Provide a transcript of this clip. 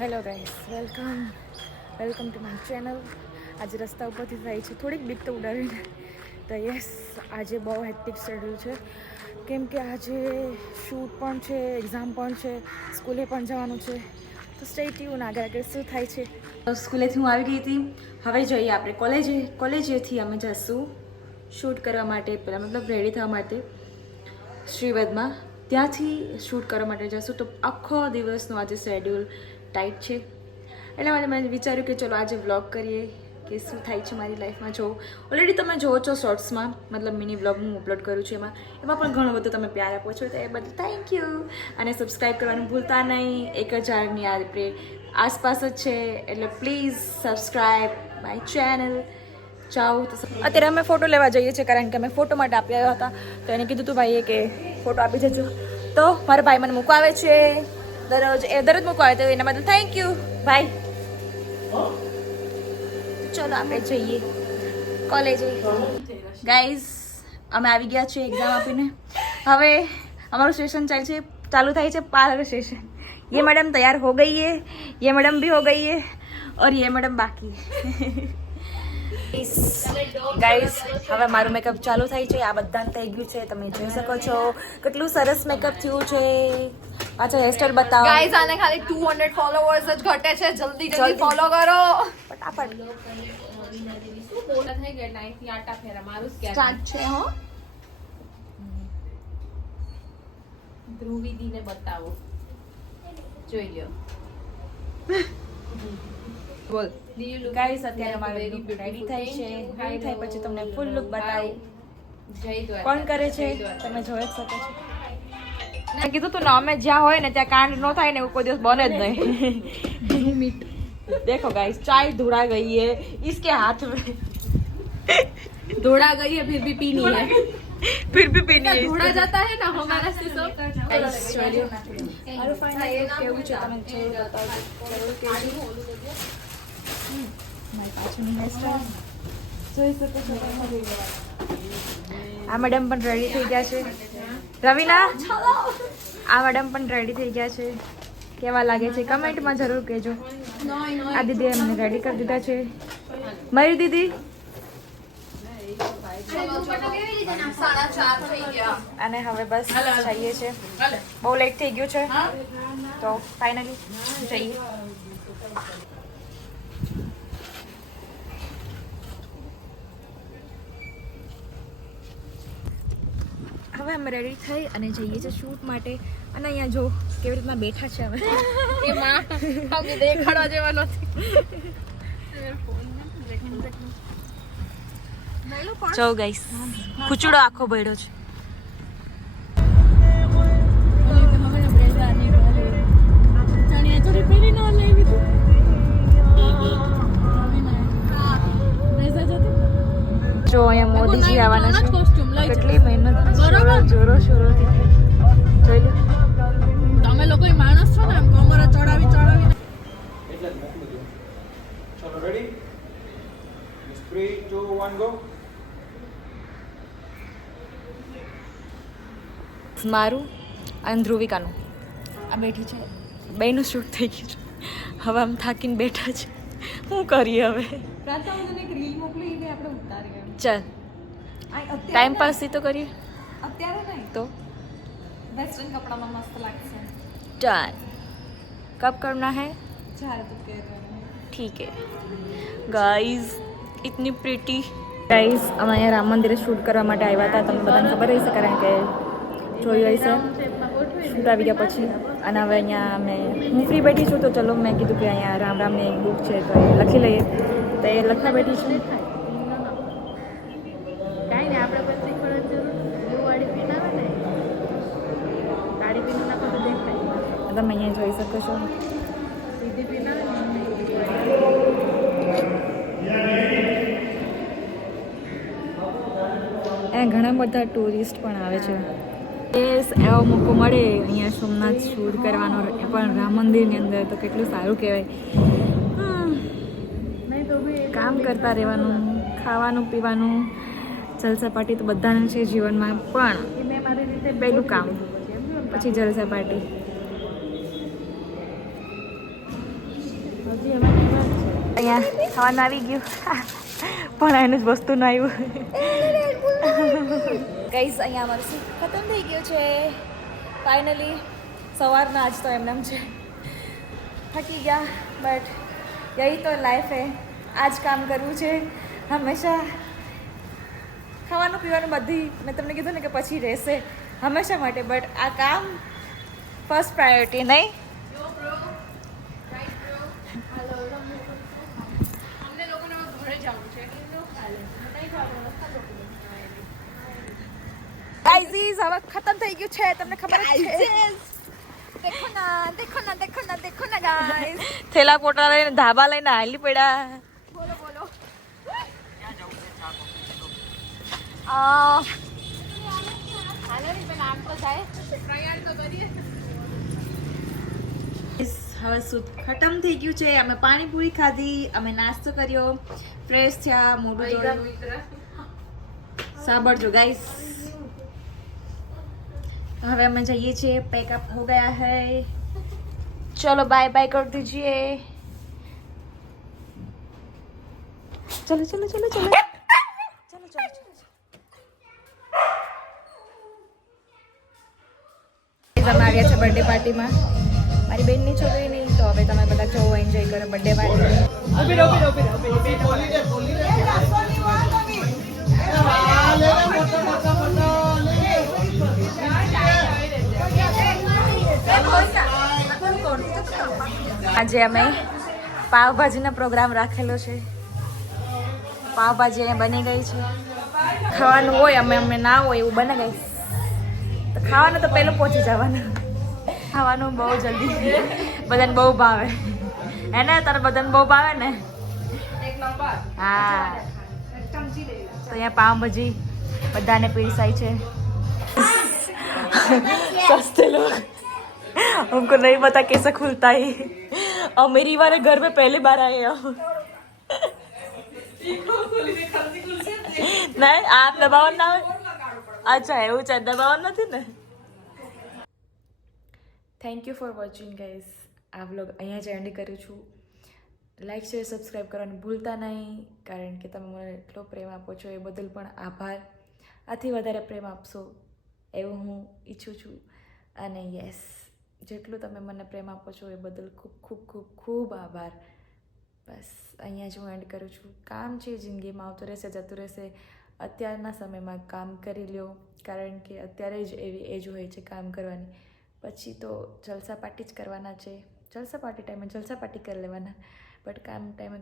Hello guys, welcome to my channel. આજે રસ્તા ઉપરથી થાય છે થોડીક બીક તો ઉડાવીને. તો યસ, આજે બહુ હેક્ટિક શેડ્યુલ છે કેમ કે આજે શૂટ પણ છે, એક્ઝામ પણ છે, સ્કૂલે પણ જવાનું છે. તો સ્ટે ટ્યુન, આગળ શું થાય છે. સ્કૂલેથી હું આવી ગઈ હતી. હવે જઈએ આપણે કોલેજેથી અમે જઈશું શૂટ કરવા માટે, પહેલાં મતલબ રેડી થવા માટે શ્રીવદમાં. ત્યાંથી શૂટ કરવા માટે જઈશું. તો આખો દિવસનું આજે શેડ્યુલ ટાઈટ છે. એટલે માટે મેં વિચાર્યું કે ચલો આજે વ્લોગ કરીએ કે શું થાય છે મારી લાઈફમાં. જો ઓલરેડી તમે જોવો છો શોર્ટ્સમાં, મતલબ મિની વ્લોગ હું અપલોડ કરું છું, એમાં પણ ઘણું બધું તમે પ્યાર આપો છો, તો એ બધું થેન્ક યુ. અને સબસ્ક્રાઈબ કરવાનું ભૂલતા નહીં. 1000ની આપણે આસપાસ જ છે, એટલે પ્લીઝ સબસ્ક્રાઈબ માય ચેનલ. જાઓ તો અત્યારે અમે ફોટો લેવા જઈએ છીએ, કારણ કે અમે ફોટો માટે આપી આવ્યા હતા. તો એને કીધું તું ભાઈએ કે ફોટો આપી જજો. તો મારા ભાઈ મને મૂકવા આવે છે દરરોજ મૂકવા આવે, તો એના બદલ થેન્ક યુ ભાઈ. ચલો આપણે જઈએ કોલેજે. ગાઈઝ, અમે આવી ગયા છીએ એક્ઝામ આપીને. હવે અમારું સેશન ચાલુ થાય છે પાર્લર સેશન. ये मैडम तैयार हो गई है, ये मैडम भी हो गई है और ये मैडम बाकी. ગાઈઝ, હવે મારું મેકઅપ ચાલુ થાય છે. આ બધાને થઈ ગયું છે, તમે જોઈ શકો છો કેટલું સરસ મેકઅપ થયું છે. પાછા હેરસ્ટાઈલ બતાવો ગાઈઝ. આને ખાલી 200 ફોલોવર્સ જ ઘટે છે. જલ્દી ફોલો કરો ફટાફટ. સ્ટાર્ટ છે. હો, ધ્રુવીદીને બતાવો, જોઈ લ્યો. બોલ ગાઈસ, અત્યારે મારું લુક રેડી થાય છે. રેડી થાય પછી તમને ફૂલ લુક બતાવું. કોણ કરે છે તમે જોઈ જ શકો છો. મેં કીધું તું ને, અમે જ્યાં હોય ને ત્યાં કાંડ ન થાય ને એવું કોઈ દિવસ બને જ નહીં. देखो गाइस, चाय धुड़ा गई है इसके हाथ में. धोड़ा गई है फिर भी पीनी है. फिर भी पीनी है. धोड़ा जाता है ना हमारा से सब. अरे फाइनल કેવું છે તમે જરૂર બતાવજો. મારી પાછળની હેરસ્ટાઈલ જોઈ શકો છો તમે. આ મેડમ પણ રેડી થઈ ગયા છે. રવિના, આ મેડમ પણ રેડી થઈ ગયા છે. કેવા લાગે છે કમેન્ટમાં જરૂર કહેજો. આ દીદીએ મને રેડી કરી દીધા છે. મયુર દીદી, અને હવે બસ જઈએ છે. બહુ લેટ થઈ ગયું છે, તો ફાઇનલી જઈએ. હવે અમે રેડી થઈ અને જઈએ છીએ શૂટ માટે. અને અહીંયા જો કેવી રીતના બેઠા છે અમે. દેખાડવા જેવા નથી. જો ગાઈસ, ખુચડો આખો ભર્યો છે. જો અહીંયા મોદીજી આવવાના છે. કેટલી મહેનત જોરો શોરોથી જોઈ લો. તમે લોકો માણસ છો ને, એમ કમર ચડાવી ચલો રેડી, 3 2 1 ગો. મારું અને ધ્રુવિકાનું આ બેઠી છે, બેયનું શૂટ થઈ ગયું છે. હવે આમ થાકીને બેઠા છે. શું કરીએ હવે? ચાલ ટાઈમ પાસથી તો કરીએ. અત્યારે નહીં તો વેસ્ટર્ન કપડામાં મસ્ત લાગશે. ચાલ, कब करना है? ચાલ તું કહે તો. ठीक है गाइस, इतनी प्रीटी. गाइस, અમે અહીંયા રામ મંદિરે શૂટ કરવા માટે આવ્યા હતા. તમને બધાને ખબર હશે, કારણ કે જોયું હશે શૂટ આવી ગયા પછી. અને હવે અહીંયા હું ફ્રી બેઠી છું, તો ચલો મેં કીધું કે અહીંયા રામ રામની એક બુક છે, તો એ લખી લઈએ. તો એ લખવા બેઠી છું. કાંઈ ને આપણે પછી વાળી પીન આવે ને, કાળી પીન ના પણ દેખાય. તમે અહીંયા જોઈ શકો છો. સીધી પીન આવે ને. અહીંયા ઘણા બધા ટુરિસ્ટ પણ આવે છે. એવો મોકો મળે અહીંયા સોમનાથ શૂટ કરવાનો, એ પણ રામ મંદિરની અંદર, તો કેટલું સારું કહેવાય. કામ કરતા રહેવાનું, ખાવાનું પીવાનું, જલસા પાર્ટી તો બધાને છે જીવનમાં, પણ મેં મારી રીતે પહેલું કામ, પછી જલસા પાર્ટી. હજી એમાં એમાં જ છે. અહીંયા ખાવાનું આવી ગયું પણ એનું જ વસ્તુ ન આવ્યું ગઈસ અહીંયા અમારું શું ખતમ થઈ ગયું છે ફાઇનલી સવારના આજ તો એમનેમ છે થકી ગયા બટ યહી તો લાઈફ હે આજ કામ કરવું છે હંમેશા ખાવાનું પીવાનું બધી મેં તમને કીધું ને કે પછી રહેશે હંમેશા માટે બટ આ કામ ફર્સ્ટ પ્રાયોરિટી નહીં ગાઈઝ હવે ખતમ થઈ ગયું છે તમને ખબર જ છે દેખો ના ગાઈઝ થેલા પોટલા લઈને ધાબા લઈને હાલી પડ્યા બોલો હવે શું ખતમ થઈ ગયું છે અમે પાણીપુરી ખાધી અમે નાસ્તો કર્યો ફ્રેશ થયા મોઢું ધોયું સાંભળજો ગાઈસ હવે અમે જઈએ છીએ पैकअप हो गया है चलो बाय बाय कर दीजिए चलो चलो चलो चलो चलो चलो અમે આવ્યા છે બર્થડે પાર્ટીમાં મારી બેનની છોકરીની તો હવે તમે બધા જોવો એન્જોય કરો બર્થડે આજે અમે પાવભાજીનો પ્રોગ્રામ રાખેલો છે પાવભાજી અહીંયા બની ગઈ છે ખાવાનું હોય અમે ના હોય એવું બને ગઈ તો ખાવાનું તો પહેલું પહોંચી જવાનું ખાવાનું બહુ જલ્દી બધાને બહુ ભાવે હે ને તારે બધાને બહુ ભાવે ને હા તો અહીંયા પાવભાજી બધાને પીરસાય છે सस्ते लोग हमको नहीं पता कैसे खुलता है और मेरी वाले घर में पहली बार आए हम नहीं आप दबाव ना अच्छा એવું છે દબાવ નથી ને thank you for watching guys આ વ્લોગ અહીંયા જ એન્ડ કરું છું લાઈક શેર સબસ્ક્રાઈબ કરવાનું ભૂલતા નહીં કારણ કે તમે મને એટલો પ્રેમ આપો છો એ બદલ પણ આભાર આથી વધારે પ્રેમ આપશો એવું હું ઈચ્છું છું અને યસ જેટલું તમે મને પ્રેમ આપો છો એ બદલ ખૂબ ખૂબ ખૂબ ખૂબ આભાર બસ અહીંયા જ હું એન્ડ કરું છું કામ છે જિંદગીમાં આવતું રહેશે જતું રહેશે અત્યારના સમયમાં કામ કરી લ્યો કારણ કે અત્યારે જ એવી એજ હોય છે કામ કરવાની પછી તો જલસા પાર્ટી જ કરવાના છે જલસા પાર્ટી ટાઈમે જલસા પાર્ટી કરી લેવાના બટ કામ ટાઈમે